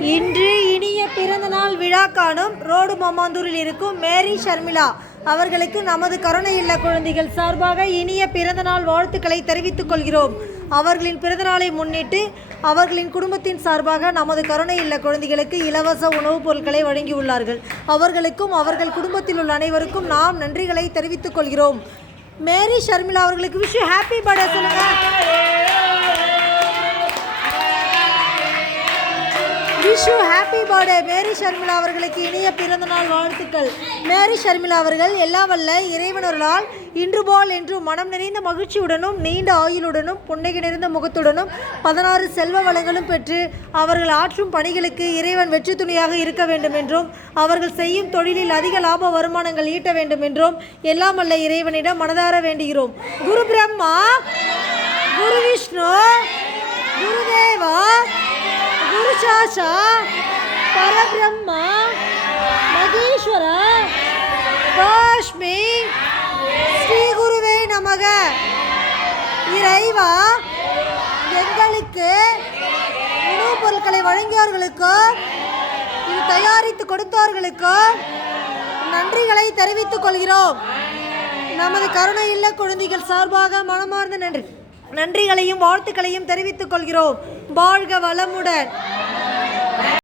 இன்று இனிய பிறந்தநாள் விழா காணும் ரோடு மாமாந்தூரில் இருக்கும் மேரி ஷர்மிளா. அவர்களுக்கு நமது கருணை இல்ல குழந்தைகள் சார்பாக இனிய பிறந்தநாள் வாழ்த்துக்களை தெரிவித்துக் கொள்கிறோம். அவர்களின் பிறந்தநாளை முன்னிட்டு அவர்களின் குடும்பத்தின் சார்பாக நமது கருணை இல்ல குழந்தைகளுக்கு இலவச உணவுப் பொருட்களை வழங்கியுள்ளார்கள் அவர்களுக்கும் அவர்கள் குடும்பத்தில் உள்ள அனைவருக்கும் நாம் நன்றிகளை தெரிவித்துக் கொள்கிறோம். மேரி ஷர்மிளா அவர்களுக்கு விஷ் ஹாப்பி பர்த்டே சொல்லுங்க. Wish happy birthday Mary Sharmila அவர்களுக்கு இனிய பிறந்தநாள் வாழ்த்துக்கள். மேரி ஷர்மிளா அவர்கள் எல்லா வல்ல இறைவனர்களால் இன்று போல் என்று மனம் நிறைந்த மகிழ்ச்சியுடனும் நீண்ட ஆயுளுடனும் புன்னகை நிறைந்த முகத்துடனும் பதினாறு செல்வ வளங்களும் பெற்று அவர்கள் ஆற்றும் பணிகளுக்கு இறைவன் வெற்றி துணியாக இருக்க வேண்டும் என்றும் அவர்கள் செய்யும் தொழிலில் அதிக லாப வருமானங்கள் ஈட்ட வேண்டும் என்றும் எல்லாம் வல்ல இறைவனிடம் மனதார வேண்டுகிறோம். குரு பிரம்மா குரு விஷ்ணு குரு சாஷா பரபிரம்மா மகேஸ்வர காஷ்மி ஸ்ரீ குருவே நமக. இறைவா எங்களுக்கு உணவுப் பொருட்களை வழங்கியவர்களுக்கோ இது தயாரித்து கொடுத்தவர்களுக்கோ நன்றிகளை தெரிவித்துக் கொள்கிறோம். நமது கருணை இல்ல குழந்தைகள் சார்பாக மனமார்ந்த நன்றி. நன்றிகளையும் வாழ்த்துக்களையும் தெரிவித்துக் கொள்கிறோம். வாழ்க வளமுடன்.